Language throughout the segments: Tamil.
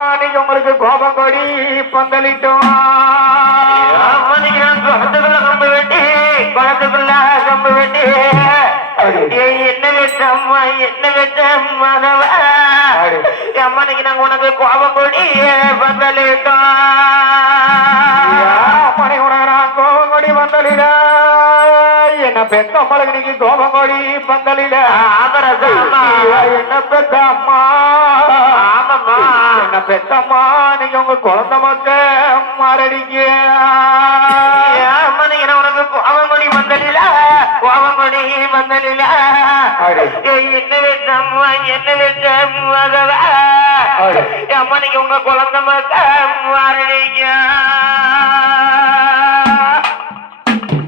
அன்னைக்கு உங்களுக்கு கோபம் கொடி பந்தலிட்டோம் குளத்துக்குள்ள கம்பு வெட்டி குளத்துக்குள்ள கம்பு வெட்டி. என்ன வெட்டம்மா என்ன வெட்டம் மகவ அம்மனைக்கு நாங்க உனக்கு கோபம் கொடி பந்தலிட்டோம் பெத்த அம்மளுக்கு இன்னைக்கு கோபம் கொடி பந்தலிட ஆதரசம்மா. என்ன பெத்த அம்மா ஆமாம்மா. என்ன பெத்த அம்மா நீங்க உங்க குழந்தை மக்க மாரடிக்க உனக்கு கோபம் கொடி பந்தலில. கோபம் கொடி பந்தலில என்ன வெட்டம்மா என்ன வெட்டம் மகவ அடி. அம்மனைக்கு உங்க குழந்தை மக்க மாரடிக்க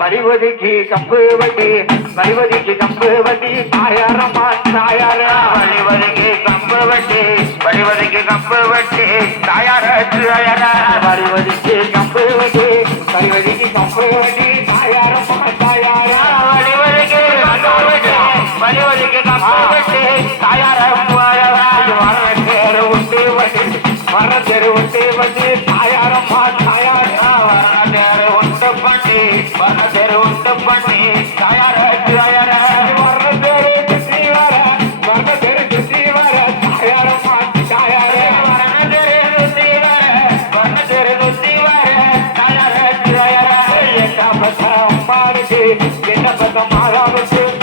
பரிவதிக்கு கம்பு வட்டி பரிவதிக்கு கம்பு வட்டி தாயாரம்மா தாயாரா. வழிவதைக்கு கம்பு வெட்டி வழிவதைக்கு கம்பு வெட்டி தாயார தாயாரா பரிவதிக்கு கம்பு வட்டி பரிவதிக்கு கம்பு வட்டி தாயாரம்மா தாயாரா. வழிவதைக்கு கம்பு வெட்டி வழிவதைக்கு கம்பு வெட்டி தாயார வர தேரு உண்டு வட்டி வர தெரு உண்டு வட்டி தாயாரம்மா என்ன பத்த அம்மாவுக்கு என்ன பத்த மாதாவுக்கு